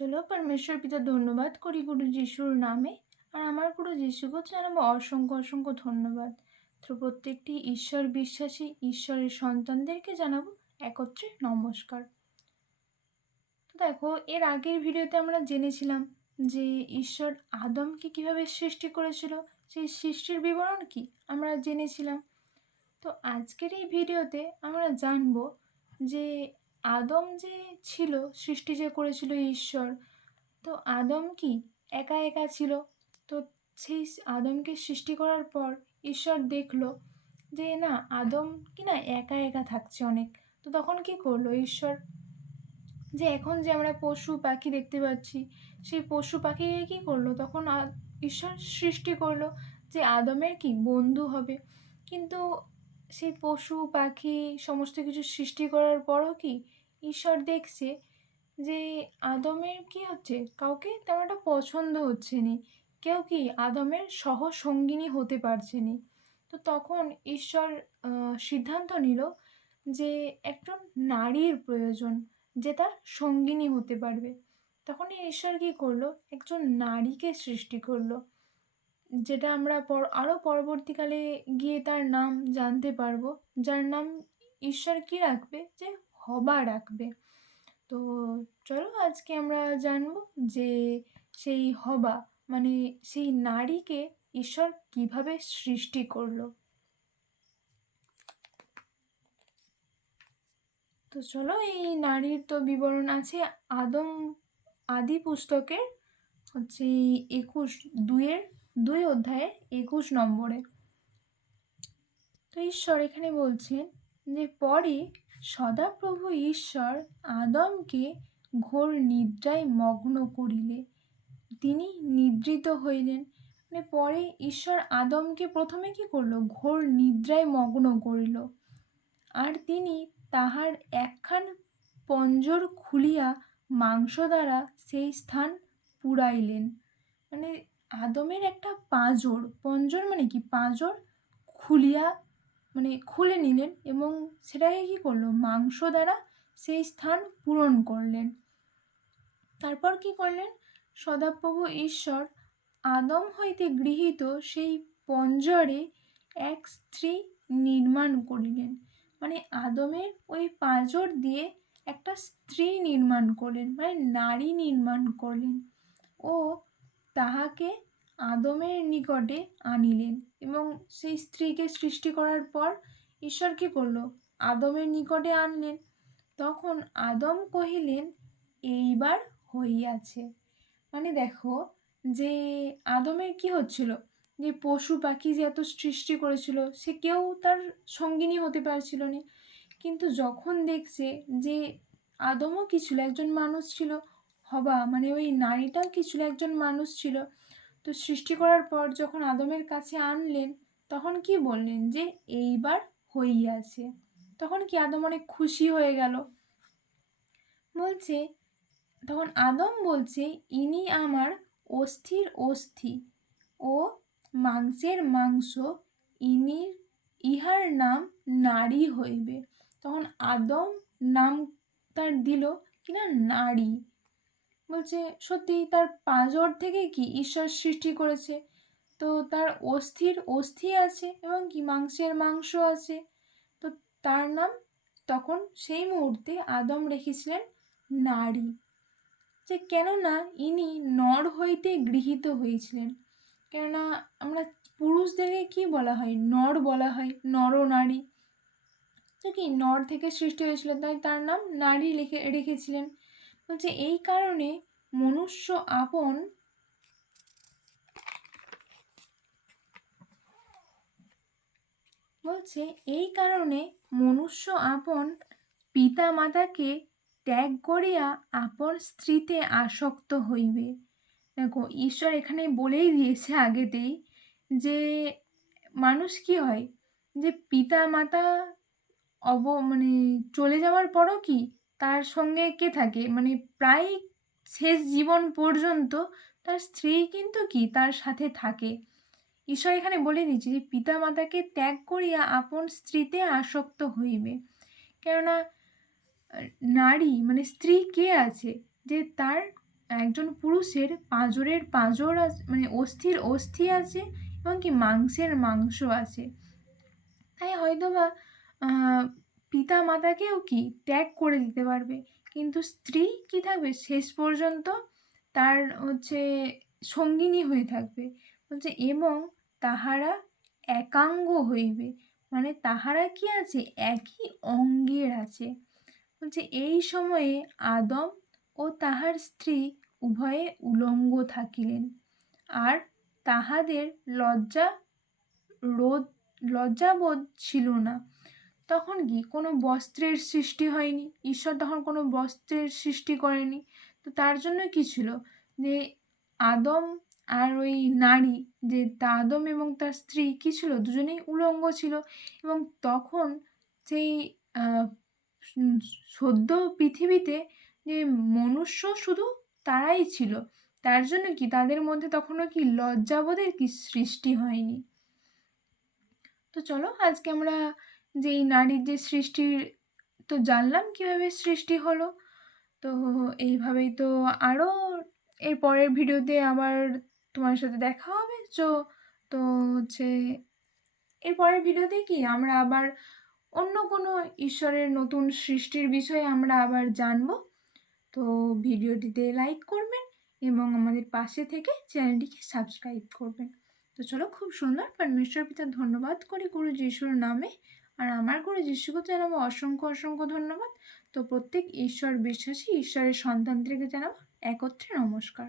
চলো, পরমেশ্বর পিতা, ধন্যবাদ করি গুরু যিশুর নামে। আর আমার গুরু যিশুকে জানাব অসংখ্য অসংখ্য ধন্যবাদ। তো প্রত্যেকটি ঈশ্বর বিশ্বাসী, ঈশ্বরের সন্তানদেরকে জানাব একত্রে নমস্কার। তো দেখো, এর আগের ভিডিওতে আমরা জেনেছিলাম যে ঈশ্বর আদমকে কীভাবে সৃষ্টি করেছিল, সেই সৃষ্টির বিবরণ কি আমরা জেনেছিলাম। তো আজকের এই ভিডিওতে আমরা জানব যে আদম যে ছিল, সৃষ্টি যে করেছিল ঈশ্বর, তো আদম কি একা একা ছিল? তো সেই আদমকে সৃষ্টি করার পর ঈশ্বর দেখল যে, না, আদম কি না একা একা থাকছে অনেক। তো তখন কি করল ঈশ্বর? যে এখন যে আমরা পশু পাখি দেখতে পাচ্ছি, সেই পশু পাখিকে কী করল? তখন ঈশ্বর সৃষ্টি করল যে আদমের কি বন্ধু হবে। কিন্তু সেই পশু পাখি সমস্ত কিছু সৃষ্টি করার পরও কি ঈশ্বর দেখছে যে আদমের কি হচ্ছে? কাউকে তেমন একটা পছন্দ হচ্ছে না। কেউ কি আদমের সহ সঙ্গিনী হতে পারছে না? তো তখন ঈশ্বর সিদ্ধান্ত নিল যে একজন নারীর প্রয়োজন, যে তার সঙ্গিনী হতে পারবে। তখনই ঈশ্বর কী করল? একজন নারীকে সৃষ্টি করল, যেটা আমরা পর আরও পরবর্তীকালে গিয়ে তার নাম জানতে পারব। যার নাম ঈশ্বর কী রাখবে? যে হবা রাখবে তো চলো আজকে আমরা জানব যে সেই হবা মানে সেই নারীকে ঈশ্বর কীভাবে সৃষ্টি করল। তো চলো এই নারীর তো বিবরণ আছে আদম, আদি পুস্তকের হচ্ছে একুশ দুইয়ের, দুই অধ্যায়ে একুশ নম্বরে। তো ঈশ্বর এখানে বলছেন যে পরে সদাপ্রভু ঈশ্বর আদমকে ঘোর নিদ্রায় মগ্ন করিলে। তিনি নিদ্রিত হইলেন। মানে পরে ঈশ্বর আদমকে প্রথমে কি করল? ঘোর নিদ্রায় মগ্ন করিল। আর তিনি তাহার একখান পঞ্জর খুলিয়া মাংস দ্বারা সেই স্থান পুড়াইলেন মানে আদমের একটা পাঁজর, পঞ্জর মানে কি? পাঁজর খুলিয়া মানে খুলে নিলেন এবং সেটাকে কী করল? মাংস দ্বারা সেই স্থান পূরণ করলেন। তারপর কি করলেন? সদাপ্রভু ঈশ্বর আদম হইতে গৃহীত সেই পঞ্জরে এক স্ত্রী নির্মাণ করিলেন। মানে আদমের ওই পাঁজর দিয়ে একটা স্ত্রী নির্মাণ করলেন মানে নারী নির্মাণ করলেন। ও তাহাকে আদমের নিকটে আনিলেন এবং সেই স্ত্রীকে সৃষ্টি করার পর ঈশ্বর কী করল? আদমের নিকটে আনলেন। তখন আদম কহিলেন, এইবার হইয়াছে। মানে দেখো যে আদমের কি হচ্ছিল? যে পশু পাখি যে এত সৃষ্টি করেছিল, সে কেউ তার সঙ্গিনী হতে পারছিল না। কিন্তু যখন দেখছে যে আদমও কি ছিল? একজন মানুষ ছিল। হবা মানে ওই নারীটাও কি ছিল? একজন মানুষ ছিল। তো সৃষ্টি করার পর যখন আদমের কাছে আনলেন, তখন কি বললেন যে, এইবার হইয়াছে তখন কি আদম অনেক খুশি হয়ে গেল? বলছে, তখন আদম বলছে, ইনি আমার অস্থির অস্থি ও মাংসের মাংস ইনির ইহার নাম নারী হইবে। তখন আদম নাম তার দিল কিনা নারী। বলছে, সত্যি, তার পাঁজর থেকে কি ঈশ্বর সৃষ্টি করেছে? তো তার অস্থির অস্থি আছে এবং কি মাংসের মাংস আছে? তো তার নাম তখন সেই মুহূর্তে আদম রেখেছিলেন নারী। যে কেননা ইনি নর হইতে গৃহীত হয়েছিলেন। কেননা আমরা পুরুষদেরকে কি বলা হয়? নর বলা হয়, নর নারী। তো কি নর থেকে সৃষ্টি হয়েছিল, তাই তার নাম নারী লিখে, রেখেছিলেন। বলছে এই কারণে মনুষ্য আপন বলছে, এই কারণে মনুষ্য আপন পিতা মাতাকে ত্যাগ করিয়া আপন স্ত্রীতে আসক্ত হইবে। দেখো, ঈশ্বর এখানে বলেই দিয়েছে আগেতেই যে মানুষ কি হয়? যে পিতা মাতা অব মানে চলে যাওয়ার পরও কি তার সঙ্গে কে থাকে? মানে প্রায় শেষ জীবন পর্যন্ত তার স্ত্রী কিন্তু কি? তার সাথে থাকে। ঈশ্বর এখানে বলে দিচ্ছে যে পিতা মাতাকে ত্যাগ করিয়া আপন স্ত্রীতে আসক্ত হইবে। কেননা, নারী মানে স্ত্রী কে আছে? যে তার একজন পুরুষের পাঁজরের পাঁজর আছে মানে অস্থির অস্থি আছে এবং কি মাংসের মাংস আছে। তাই হয়তো বা পিতা মাতাকেও কি ত্যাগ করে দিতে পারবে? কিন্তু স্ত্রী কি থাকবে? শেষ পর্যন্ত তার হচ্ছে সঙ্গিনী হয়ে থাকবে। বলছে, এবং তাহারা একাঙ্গ হইবে। মানে তাহারা কি আছে? একই অঙ্গের আছে। বলছে, এই সময়ে আদম ও তাহার স্ত্রী উভয়ে উলঙ্গ থাকিলেন। আর তাহাদের লজ্জা রোধ, লজ্জাবোধ ছিল না। তখন কি কোনো বস্ত্রের সৃষ্টি হয়নি? ঈশ্বর তখন কোনো বস্ত্রের সৃষ্টি করেনি। তো তার জন্য কী ছিল? যে আদম আর ওই নারী, যে তা আদম এবং তার স্ত্রী কী ছিল? দুজনেই উলঙ্গ ছিল এবং তখন সেই সদ্য পৃথিবীতে যে মনুষ্য শুধু তারাই ছিল, তার জন্য কি তাদের মধ্যে তখনও কি লজ্জাবোধের কি সৃষ্টি হয়নি? তো চলো আজকে আমরা যে এই নারীর যে সৃষ্টির তো জানলাম কীভাবে সৃষ্টি হলো। তো এইভাবেই তো আরও এর পরের ভিডিওতে আবার তোমার সাথে দেখা হবে। চো তো হচ্ছে এর পরের ভিডিওতে কি আমরা আবার অন্য কোনো ঈশ্বরের নতুন সৃষ্টির বিষয়ে আমরা আবার জানব। তো ভিডিওটিতে লাইক করবেন এবং আমাদের পাশে থেকে চ্যানেলটিকে সাবস্ক্রাইব করবেন। তো চলো, খুব সুন্দর, পরমেশ্বর পিতা ধন্যবাদ করি গুরু যিশুর নামে আর আমার গুরু যিশুকে জানাব অসংখ্য অসংখ্য ধন্যবাদ। তো প্রত্যেক ঈশ্বর বিশ্বাসী ঈশ্বরের সন্তানদেরকে জানাব একত্রে নমস্কার।